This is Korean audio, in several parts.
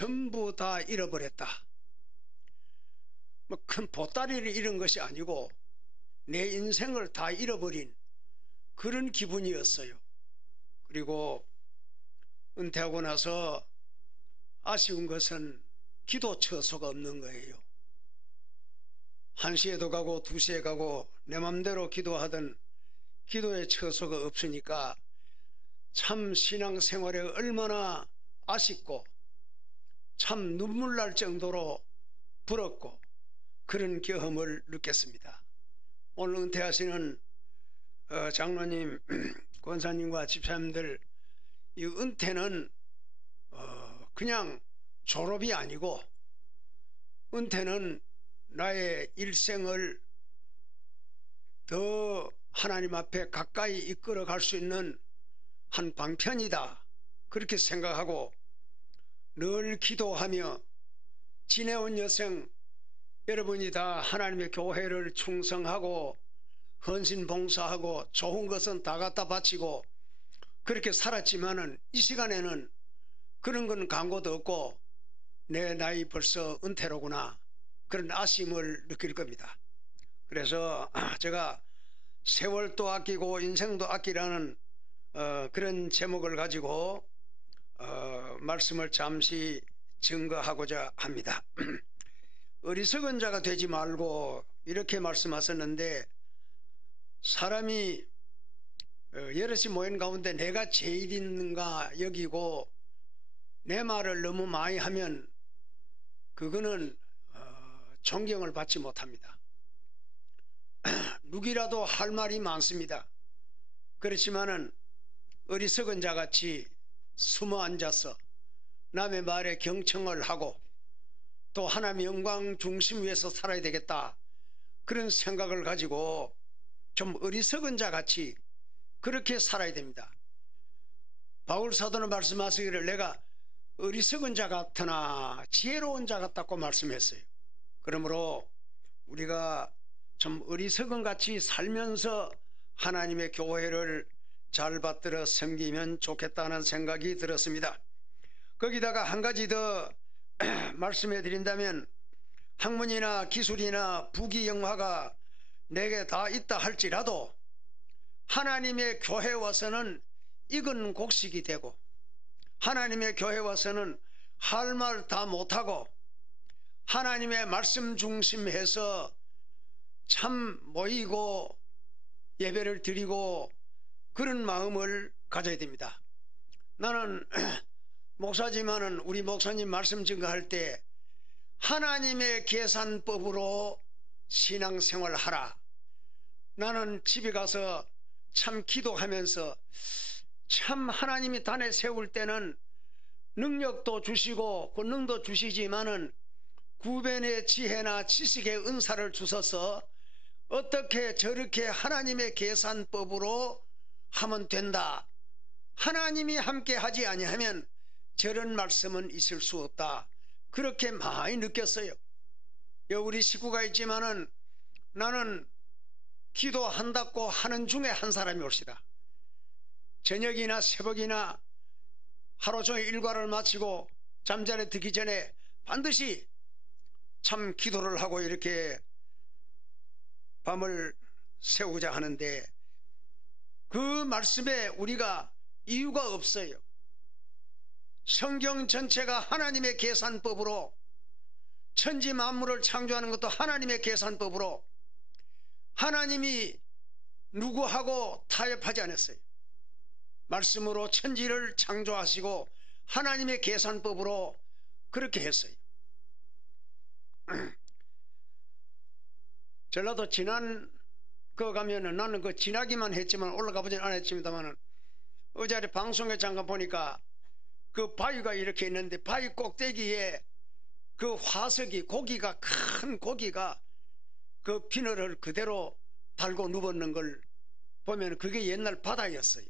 전부 다 잃어버렸다. 뭐 큰 보따리를 잃은 것이 아니고 내 인생을 다 잃어버린 그런 기분이었어요. 그리고 은퇴하고 나서 아쉬운 것은 기도 처소가 없는 거예요. 1시에도 가고 2시에 가고 내 맘대로 기도하던 기도의 처소가 없으니까 참 신앙생활에 얼마나 아쉽고 참 눈물 날 정도로 부럽고 그런 경험을 느꼈습니다. 오늘 은퇴하시는 장로님, 권사님과 집사님들, 이 은퇴는 그냥 졸업이 아니고 은퇴는 나의 일생을 더 하나님 앞에 가까이 이끌어 갈 수 있는 한 방편이다. 그렇게 생각하고 늘 기도하며 지내온 여생 여러분이 다 하나님의 교회를 충성하고 헌신 봉사하고 좋은 것은 다 갖다 바치고 그렇게 살았지만은 이 시간에는 그런 건 광고도 없고 내 나이 벌써 은퇴로구나 그런 아쉬움을 느낄 겁니다. 그래서 제가 세월도 아끼고 인생도 아끼라는 그런 제목을 가지고 말씀을 잠시 증거하고자 합니다. 어리석은 자가 되지 말고 이렇게 말씀하셨는데 사람이 여럿이 모인 가운데 내가 제일 있는가 여기고 내 말을 너무 많이 하면 그거는 존경을 받지 못합니다. 누구라도 할 말이 많습니다. 그렇지만은 어리석은 자같이 숨어 앉아서 남의 말에 경청을 하고 또 하나님의 영광 중심 위에서 살아야 되겠다 그런 생각을 가지고 좀 어리석은 자같이 그렇게 살아야 됩니다. 바울 사도는 말씀하시기를 내가 어리석은 자 같으나 지혜로운 자 같다고 말씀했어요. 그러므로 우리가 좀 어리석은 같이 살면서 하나님의 교회를 잘 받들어 섬기면 좋겠다는 생각이 들었습니다. 거기다가 한 가지 더 말씀해 드린다면 학문이나 기술이나 부귀영화가 내게 다 있다 할지라도 하나님의 교회에 와서는 익은 곡식이 되고 하나님의 교회에 와서는 할 말 다 못하고 하나님의 말씀 중심해서 참 모이고 예배를 드리고 그런 마음을 가져야 됩니다. 나는 목사지만은 우리 목사님 말씀 증거할 때 하나님의 계산법으로 신앙생활 하라. 나는 집에 가서 참 기도하면서 참 하나님이 단에 세울 때는 능력도 주시고 권능도 주시지만은 구변의 지혜나 지식의 은사를 주셔서 어떻게 저렇게 하나님의 계산법으로 하면 된다. 하나님이 함께 하지 아니하면 저런 말씀은 있을 수 없다. 그렇게 많이 느꼈어요. 우리 식구가 있지만은 나는 기도한다고 하는 중에 한 사람이 올시다. 저녁이나 새벽이나 하루 종일 일과를 마치고 잠자리에 들기 전에 반드시 참 기도를 하고 이렇게 밤을 새우자 하는데 그 말씀에 우리가 이유가 없어요. 성경 전체가 하나님의 계산법으로 천지 만물을 창조하는 것도 하나님의 계산법으로 하나님이 누구하고 타협하지 않았어요. 말씀으로 천지를 창조하시고 하나님의 계산법으로 그렇게 했어요. 전라도 지난 거 가면은 나는 그 지나기만 했지만 올라가 보진 않았습니다만은 어제 방송에 잠깐 보니까 그 바위가 이렇게 있는데 바위 꼭대기에 그 화석이 고기가 큰 고기가 그 비늘을 그대로 달고 누웠는 걸 보면 그게 옛날 바다였어요.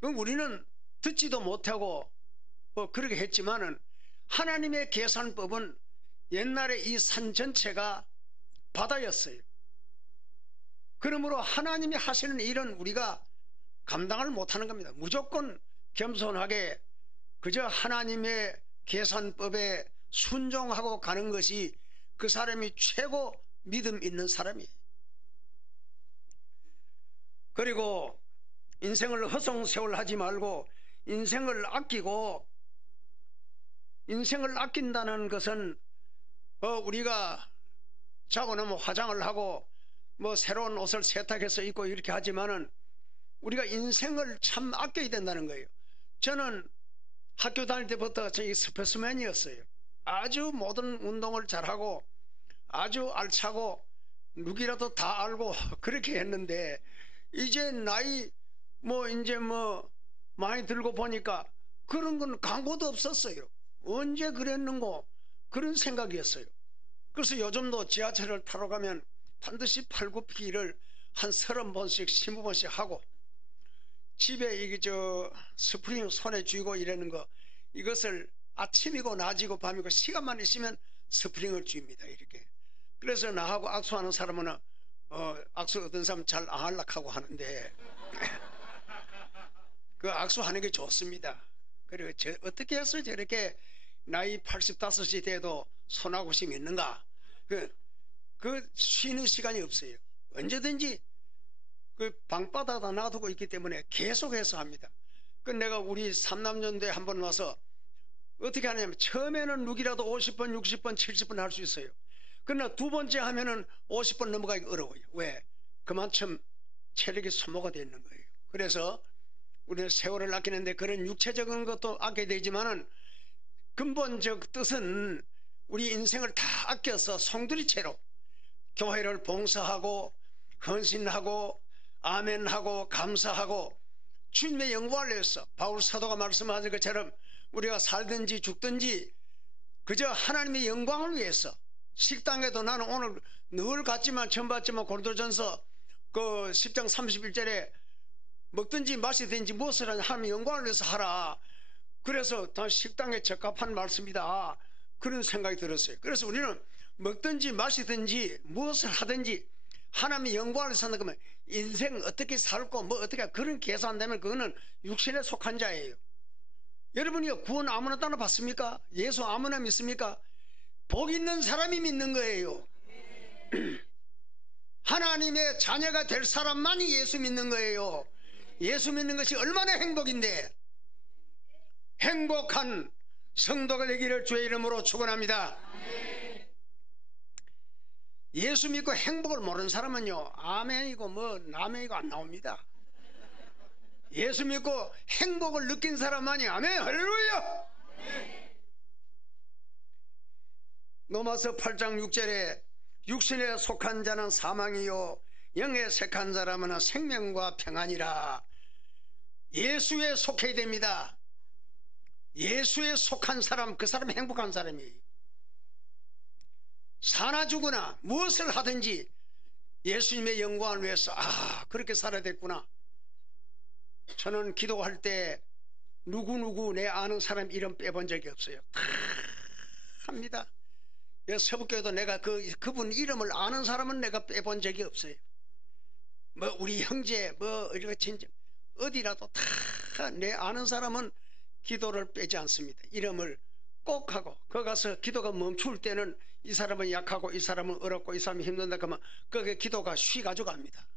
그럼 우리는 듣지도 못하고 뭐 그렇게 했지만은 하나님의 계산법은 옛날에 이 산 전체가 바다였어요. 그러므로 하나님이 하시는 일은 우리가 감당을 못하는 겁니다. 무조건 겸손하게 그저 하나님의 계산법에 순종하고 가는 것이 그 사람이 최고 믿음 있는 사람이에요. 그리고 인생을 허송세월하지 말고 인생을 아끼고, 인생을 아낀다는 것은 우리가 자고 나면 화장을 하고 뭐 새로운 옷을 세탁해서 입고 이렇게 하지만은 우리가 인생을 참 아껴야 된다는 거예요. 저는 학교 다닐 때부터 저희 스포츠맨이었어요. 아주 모든 운동을 잘하고 아주 알차고 누구라도 다 알고 그렇게 했는데, 이제 나이 이제 많이 들고 보니까 그런 건 광고도 없었어요. 언제 그랬는고 그런 생각이었어요. 그래서 요즘도 지하철을 타러 가면 반드시 팔굽히를 한 30번씩 15번씩 하고, 집에 이게 스프링 손에 쥐고 이러는 거, 이것을 아침이고 낮이고 밤이고 시간만 있으면 스프링을 쥐입니다. 이렇게. 그래서 나하고 악수하는 사람은 악수 어떤 사람 잘 안 하려고 하는데 그 악수하는 게 좋습니다. 그리고 어떻게 해서 저렇게 나이 85이 돼도 손아구심이 있는가? 그 쉬는 시간이 없어요. 언제든지 그 방바닥에다 놔두고 있기 때문에 계속해서 합니다. 그 내가 우리 삼남전대 한번 와서 어떻게 하냐면, 처음에는 누구라도 50번, 60번, 70번 할 수 있어요. 그러나 두 번째 하면은 50번 넘어가기 어려워요. 왜? 그만큼 체력이 소모가 되어 있는 거예요. 그래서 우리는 세월을 아끼는데 그런 육체적인 것도 아껴야 되지만은 근본적 뜻은 우리 인생을 다 아껴서 송두리째로 교회를 봉사하고 헌신하고 아멘하고 감사하고 주님의 영광을 위해서, 바울 사도가 말씀하신 것처럼 우리가 살든지 죽든지 그저 하나님의 영광을 위해서, 식당에도 나는 오늘 늘 갔지만 처음 봤지만 고린도전서 그 10장 31절에 먹든지 마시든지 무엇을 하냐 하나님의 영광을 위해서 하라. 그래서 다 식당에 적합한 말씀이다. 그런 생각이 들었어요. 그래서 우리는 먹든지 마시든지 무엇을 하든지 하나님의 영광을 위해서 한다 그러면 인생 어떻게 살고 어떻게 그런 계산되면 그거는 육신에 속한 자예요. 여러분이 구원 아무나 따라 받습니까? 예수 아무나 믿습니까? 복 있는 사람이 믿는 거예요. 하나님의 자녀가 될 사람만이 예수 믿는 거예요. 예수 믿는 것이 얼마나 행복인데, 행복한 성도가 되기를 주의 이름으로 축원합니다. 예수 믿고 행복을 모르는 사람은요, 아멘이고 남행이고 안 나옵니다. 예수 믿고 행복을 느낀 사람만이 아멘 할렐루야. 로마서 8장 6절에 육신에 속한 자는 사망이요 영에 속한 사람은 생명과 평안이라. 예수에 속해야 됩니다. 예수에 속한 사람, 그 사람이 행복한 사람이에요. 사나 죽으나 무엇을 하든지 예수님의 영광을 위해서 그렇게 살아야 됐구나. 저는 기도할 때 누구누구 내 아는 사람 이름 빼본 적이 없어요. 다 합니다. 서북교회도 내가 그분 이름을 아는 사람은 내가 빼본 적이 없어요. 우리 형제 이렇게 친정 어디라도 다 내 아는 사람은 기도를 빼지 않습니다. 이름을 꼭 하고, 거기 가서 기도가 멈출 때는 이 사람은 약하고 이 사람은 어렵고 이 사람이 힘든다 그러면 거기에 기도가 쉬가지고 갑니다.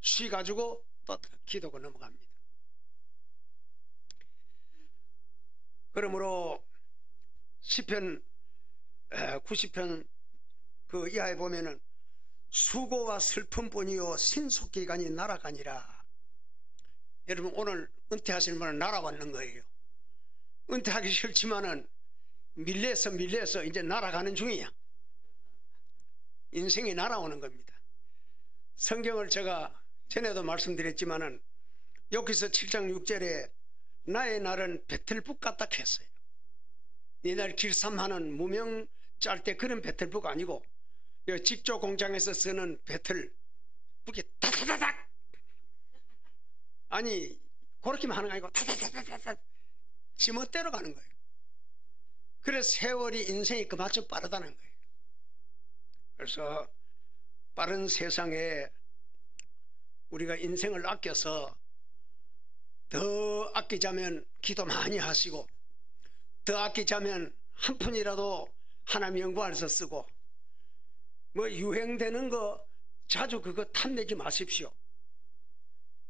쉬가지고 또 기도가 넘어갑니다. 그러므로 시편 90편 그 이하에 보면은 수고와 슬픔뿐이요 신속기간이 날아가니라. 여러분 오늘 은퇴하시는 분은 날아왔는 거예요. 은퇴하기 싫지만은 밀려서 이제 날아가는 중이야. 인생이 날아오는 겁니다. 성경을 제가 전에도 말씀드렸지만은 여기서 7장 6절에 나의 날은 배틀북 같다 했어요. 이날 길쌈하는 무명 짤 때 그런 배틀북 아니고 직조 공장에서 쓰는 배틀북이 다다다닥, 아니 그렇게만 하는 거 아니고 다다다다닥 지멋대로 가는 거예요. 그래서 세월이 인생이 그만큼 빠르다는 거예요. 그래서 빠른 세상에 우리가 인생을 아껴서 더 아끼자면 기도 많이 하시고, 더 아끼자면 한 푼이라도 하나님 영광에서 쓰고, 뭐 유행되는 거 자주 그거 탐내지 마십시오.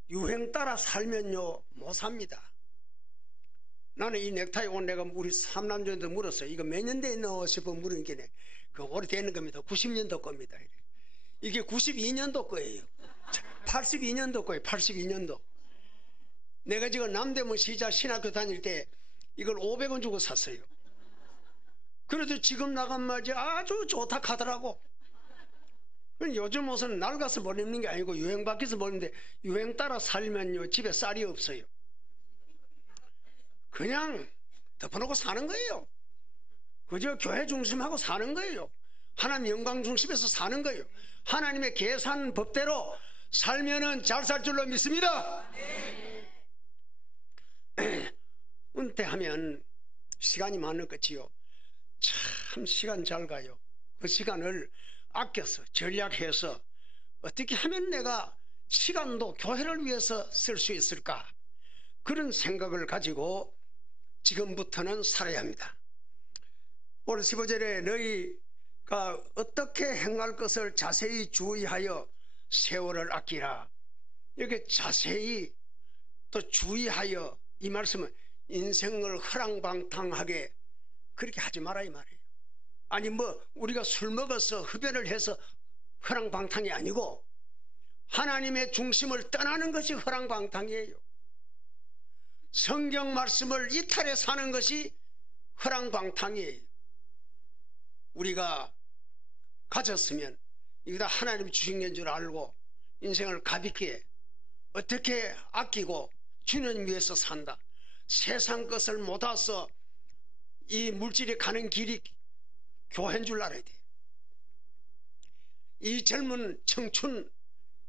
유행 따라 살면요 못 삽니다. 나는 이 넥타이 옷 내가 우리 삼남전도 물었어요. 이거 몇 년대에 넣어 싶어 물은 게 그 오래되는 겁니다. 90년도 겁니다. 이게 92년도 거예요. 82년도 거예요. 82년도. 내가 지금 남대문 시자 신학교 다닐 때 이걸 500원 주고 샀어요. 그래도 지금 나간 말이 아주 좋다 하더라고. 요즘 옷은 낡아서 못 입는 게 아니고 유행 바뀌어서 못 입는데, 유행 따라 살면요 집에 쌀이 없어요. 그냥 덮어놓고 사는 거예요. 그저 교회 중심하고 사는 거예요. 하나님 영광 중심에서 사는 거예요. 하나님의 계산 법대로 살면은 잘 살 줄로 믿습니다. 은퇴하면 시간이 많을 것이요. 참 시간 잘 가요. 그 시간을 아껴서 전략해서 어떻게 하면 내가 시간도 교회를 위해서 쓸 수 있을까, 그런 생각을 가지고 지금부터는 살아야 합니다. 오늘 15절에 너희가 어떻게 행할 것을 자세히 주의하여 세월을 아끼라. 이렇게 자세히 또 주의하여, 이 말씀은 인생을 허랑방탕하게 그렇게 하지 마라 이 말이에요. 아니 뭐 우리가 술 먹어서 흡연을 해서 허랑방탕이 아니고 하나님의 중심을 떠나는 것이 허랑방탕이에요. 성경 말씀을 이탈해 사는 것이 허랑방탕이에요. 우리가 가졌으면 이거 다 하나님 주신 게 줄 알고 인생을 가볍게 어떻게 아끼고 주님 위해서 산다. 세상 것을 못 와서 이 물질이 가는 길이 교회인 줄 알아야 돼. 이 젊은 청춘,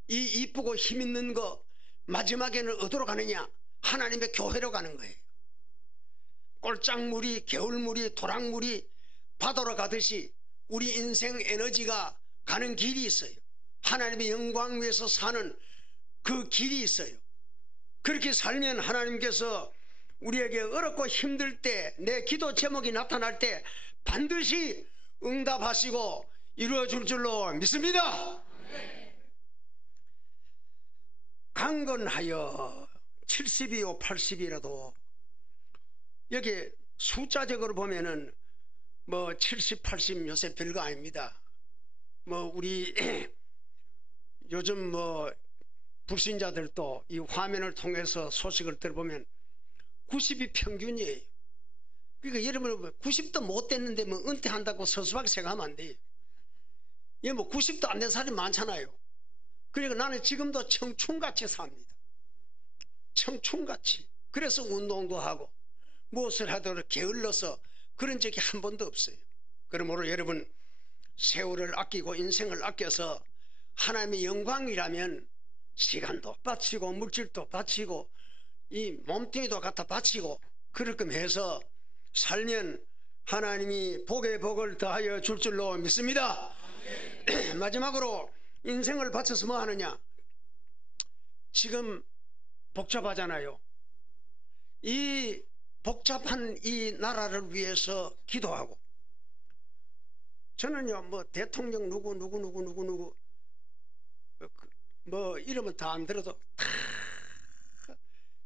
이 이쁘고 힘있는 거 마지막에는 어디로 가느냐? 하나님의 교회로 가는 거예요. 꼴짝물이, 개울물이, 도랑물이 바다로 가듯이 우리 인생 에너지가 가는 길이 있어요. 하나님의 영광 위에서 사는 그 길이 있어요. 그렇게 살면 하나님께서 우리에게 어렵고 힘들 때, 내 기도 제목이 나타날 때 반드시 응답하시고 이루어줄 줄로 믿습니다. 강건하여 70이요 80이라도 여기 숫자적으로 보면은 뭐 70, 80 요새 별거 아닙니다. 뭐 우리 요즘 뭐 불신자들도 이 화면을 통해서 소식을 들어보면 90이 평균이에요. 그러니까 여러분 90도 못 됐는데 뭐 은퇴한다고 서수하게 생각하면 안 돼요. 예, 뭐 90도 안 된 사람이 많잖아요. 그러니까 나는 지금도 청춘같이 삽니다. 청춘같이. 그래서 운동도 하고 무엇을 하더라도 게을러서 그런 적이 한 번도 없어요. 그러므로 여러분 세월을 아끼고 인생을 아껴서 하나님의 영광이라면 시간도 바치고 물질도 바치고 이 몸뚱이도 갖다 바치고 그렇게 해서 살면 하나님이 복에 복을 더하여 줄 줄로 믿습니다. 마지막으로 인생을 바쳐서 뭐 하느냐? 지금 복잡하잖아요. 이 복잡한 이 나라를 위해서 기도하고, 저는요 뭐 대통령 누구 뭐 이름은 다 안 들어도 다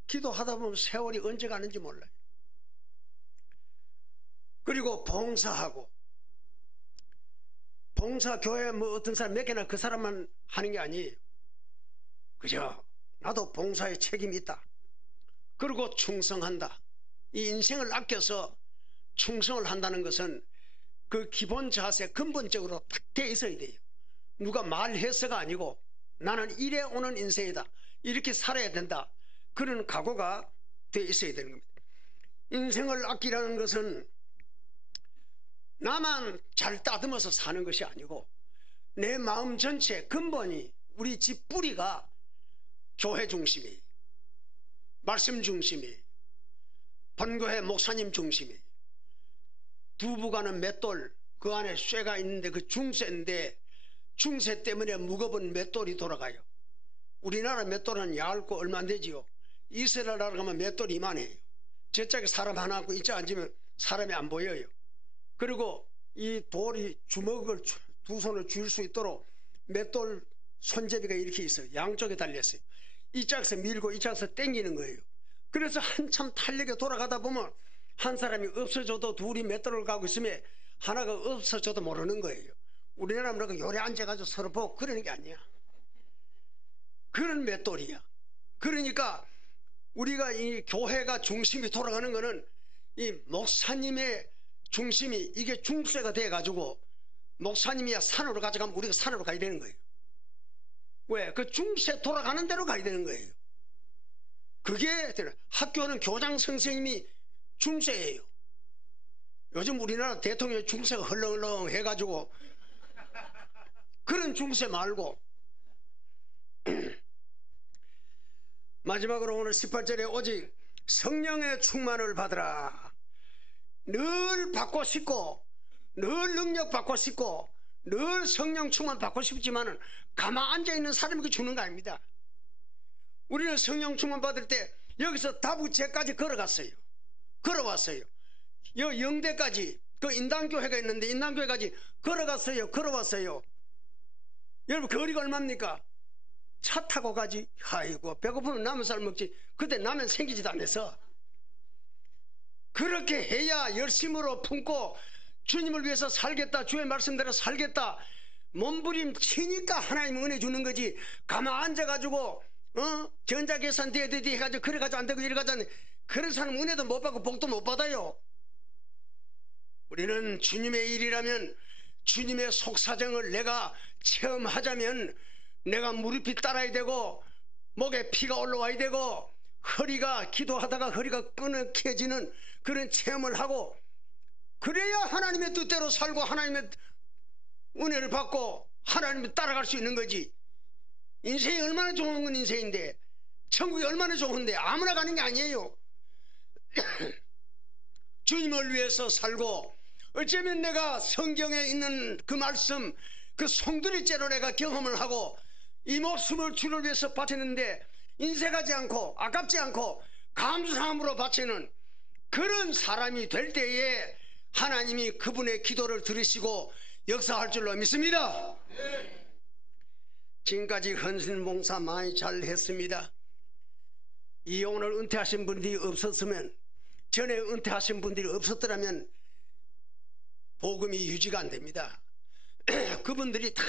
기도하다 보면 세월이 언제 가는지 몰라요. 그리고 봉사하고, 봉사교회 뭐 어떤 사람 몇 개나 그 사람만 하는 게 아니에요. 그죠? 나도 봉사에 책임이 있다. 그리고 충성한다. 이 인생을 아껴서 충성을 한다는 것은 그 기본 자세 근본적으로 딱 돼 있어야 돼요. 누가 말해서가 아니고 나는 이래 오는 인생이다. 이렇게 살아야 된다. 그런 각오가 돼 있어야 되는 겁니다. 인생을 아끼라는 것은 나만 잘 따듬어서 사는 것이 아니고 내 마음 전체 근본이, 우리 집 뿌리가 교회 중심이에요. 말씀 중심이에요. 본교회 목사님 중심이에요. 두부가는 맷돌, 그 안에 쇠가 있는데 그 중쇠인데 중쇠 때문에 무거운 맷돌이 돌아가요. 우리나라 맷돌은 얇고 얼마 안 되지요. 이스라엘 나라 가면 맷돌이 이만해요. 저쪽에 사람 하나 있고 이쪽 앉으면 사람이 안 보여요. 그리고 이 돌이 주먹을 두 손을 쥘 수 있도록 맷돌 손잡이가 이렇게 있어요. 양쪽에 달렸어요. 이쪽에서 밀고 이쪽에서 당기는 거예요. 그래서 한참 탄력에 돌아가다 보면 한 사람이 없어져도 둘이 맷돌을 가고 있으면 하나가 없어져도 모르는 거예요. 우리나라는 그렇게 요래 앉아가지고 서로 보고 그러는 게 아니야. 그런 맷돌이야. 그러니까 우리가 이 교회가 중심이 돌아가는 거는 이 목사님의 중심이 이게 중세가 돼가지고 목사님이야 산으로 가져가면 우리가 산으로 가야 되는 거예요. 왜? 그 중세 돌아가는 대로 가야 되는 거예요. 그게 학교는 교장 선생님이 중세예요. 요즘 우리나라 대통령 중세가 헐렁헐렁 해가지고 그런 중세 말고 마지막으로 오늘 18절에 오직 성령의 충만을 받으라. 늘 받고 싶고 늘 능력 받고 싶고 늘 성령 충만 받고 싶지만은 가만 앉아있는 사람에게 주는 거 아닙니다. 우리는 성령 충만 받을 때 여기서 다부제까지 걸어갔어요. 걸어왔어요. 영대까지 그 인당교회가 있는데 인당교회까지 걸어갔어요. 걸어왔어요. 여러분 거리가 얼마입니까? 차 타고 가지. 아이고 배고프면 라면 살 먹지. 그때 라면 생기지도 않아서. 그렇게 해야 열심으로 품고 주님을 위해서 살겠다. 주의 말씀대로 살겠다. 몸부림치니까 하나님 은혜 주는 거지. 가만 앉아가지고 전자계산 대대대 해가지고 그래가지고 안 되고 이래가지고 안 돼. 그런 사람 은혜도 못 받고 복도 못 받아요. 우리는 주님의 일이라면 주님의 속사정을 내가 체험하자면 내가 무릎이 따라야 되고 목에 피가 올라와야 되고 허리가 기도하다가 허리가 끊어켜지는 그런 체험을 하고 그래야 하나님의 뜻대로 살고 하나님의 은혜를 받고 하나님을 따라갈 수 있는 거지. 인생이 얼마나 좋은 건 인생인데 천국이 얼마나 좋은데 아무나 가는 게 아니에요. 주님을 위해서 살고 어쩌면 내가 성경에 있는 그 말씀 그 송두리째로 내가 경험을 하고 이 목숨을 주를 위해서 바쳤는데 인색하지 않고 아깝지 않고 감사함으로 바치는 그런 사람이 될 때에 하나님이 그분의 기도를 들으시고 역사할 줄로 믿습니다. 지금까지 헌신봉사 많이 잘 했습니다. 이 오늘 은퇴하신 분들이 없었으면 전에 은퇴하신 분들이 없었더라면 복음이 유지가 안 됩니다. 그분들이 다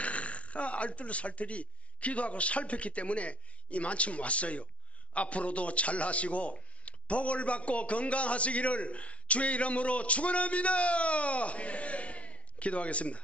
알뜰살뜰히 기도하고 살폈기 때문에 이만큼 왔어요. 앞으로도 잘하시고 복을 받고 건강하시기를 주의 이름으로 축원합니다. 기도하겠습니다.